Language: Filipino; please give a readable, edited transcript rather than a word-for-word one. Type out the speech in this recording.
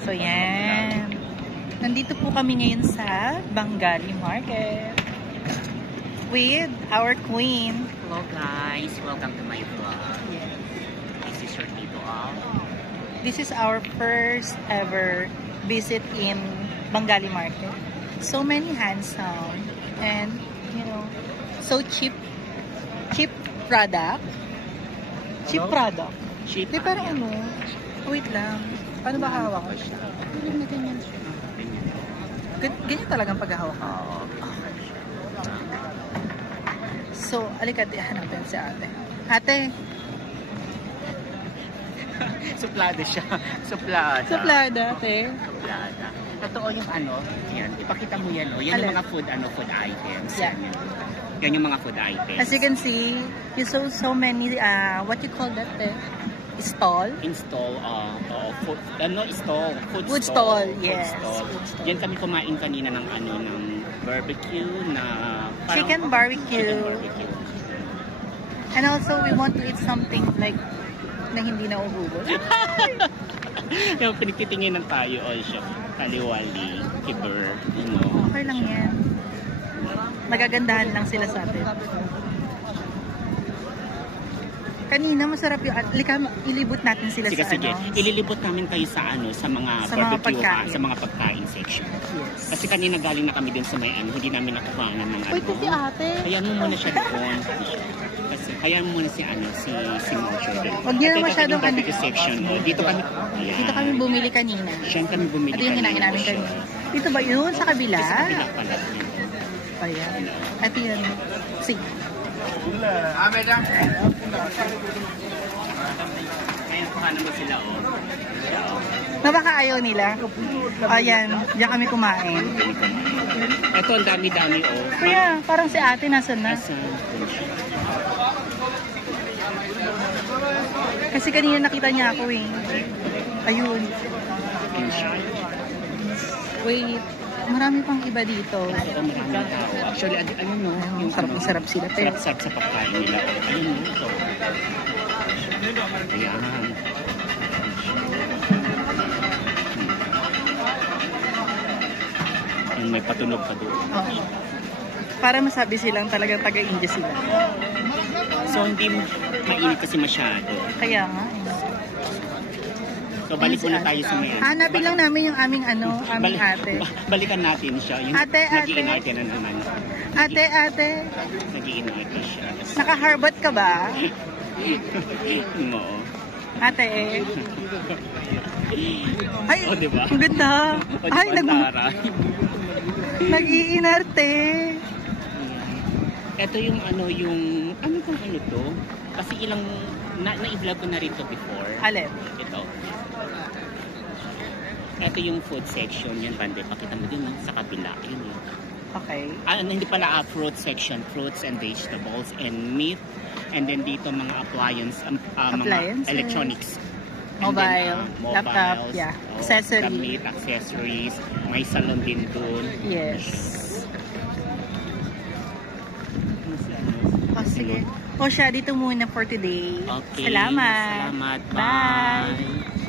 So, yan. Nandito po kami ngayon sa Bengali Market with our queen. Hello guys, welcome to my vlog. Yes. This is your Tito Al. This is our first ever visit in Bengali Market. So many handsome and, you know, so cheap. Cheap product. Cheap product. Cheap. Di, parang ano, wait lang. Paano ba hawak ko siya? Ganyan na ganyan siya. Ganyan talagang paghahawak ko. Oo. So, alikad, hanapin si ate. Ate! Suplada siya. Suplada. Suplada, ate. Suplada. Totoo yung ano, yan. Ipakita mo yan, oh. Yan yung mga food items. Yeah. Yan yung mga food items. As you can see, you saw so many, what you call that, stall? Food Food stall, yes. Food stall. Yan kami kumain kanina ng ng barbecue na parang, Chicken barbecue. Chicken barbecue. And also, we want to eat something like na hindi na ububos. Yung pinagtitinginan tayo also. Kaliwali, kiber, you know. Okay lang yan. Magagandahan lang sila sa atin. Kanina masarap yung ilibot natin sila Sige. sa Ililibot namin kayo sa sa mga sa mga barbecue, pagkain. sa mga pagkain section. Yes. Kasi kanina galing na kami din sa may hindi namin nakukuhanan ng Uy, ito si ate. Hayaan mo muna siya doon. Kasi hayaan mo muna si Mocho doon. Huwag niya na masyadong barbecue section. Dito kami. Ayan. Dito kami bumili kanina. Diyan kami bumili. Ito yung hinahin namin kanina. Dito ba yun? Sa kabila? Sa kabila pala. Ayan. Ito yun. Sige. Ngayon kuhanan mo sila, Na baka ayaw nila. Ayan. Diyan kami kumain. Ito ang dami-dami, Kuya, parang si ate nasan na? Kasi kanina nakita niya ako eh. Ayun. Wait. Marami pang iba dito. Ito maraming tao. Actually, ayun no. Yung Sarap sila. Sarap sa pagkain nila. Ayun no. Ito. Ayan. May patunog pa doon. Oo. Para masabi silang talagang taga-India sila. So, hindi mainit kasi masyado. Kaya nga. So, balik muna tayo sa may Hanapin lang namin yung aming aming ate. Balikan natin siya. Yung Ate. nag-i-inarte na naman. Ate. Nag-i-inarte siya. Naka-harbot ka ba? Oo. Ate. Ay, diba? ang ganda. Ay, nag-iinarte. Ito yung ano to? Kasi ilang na-i-vlog ko na rin to before. Alin? Ito. Ito yung food section. Yan, bande. Pakita mo din sa kabila. Yun yun. Okay. Hindi pala fruit section. Fruits and vegetables and meat. And then dito mga mga electronics. Mobile, laptop, yeah. Accessories. Damit, accessories. May salon din dun. Yes. Sige. O siya, dito muna for today. Okay. Salamat. Salamat. Bye. Bye.